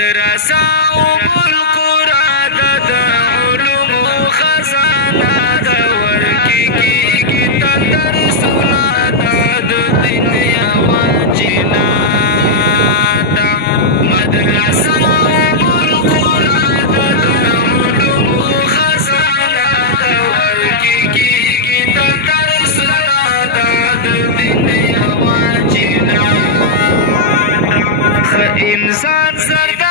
مدرسه ام القرى د علومو خزانه د ورکیږي ته درسونه د دین یوه چینه ده مدرسه ام القرى د علومو خزانه د ورکیږي ته درسونه د دین یوه چینه ده ښه انسان سردا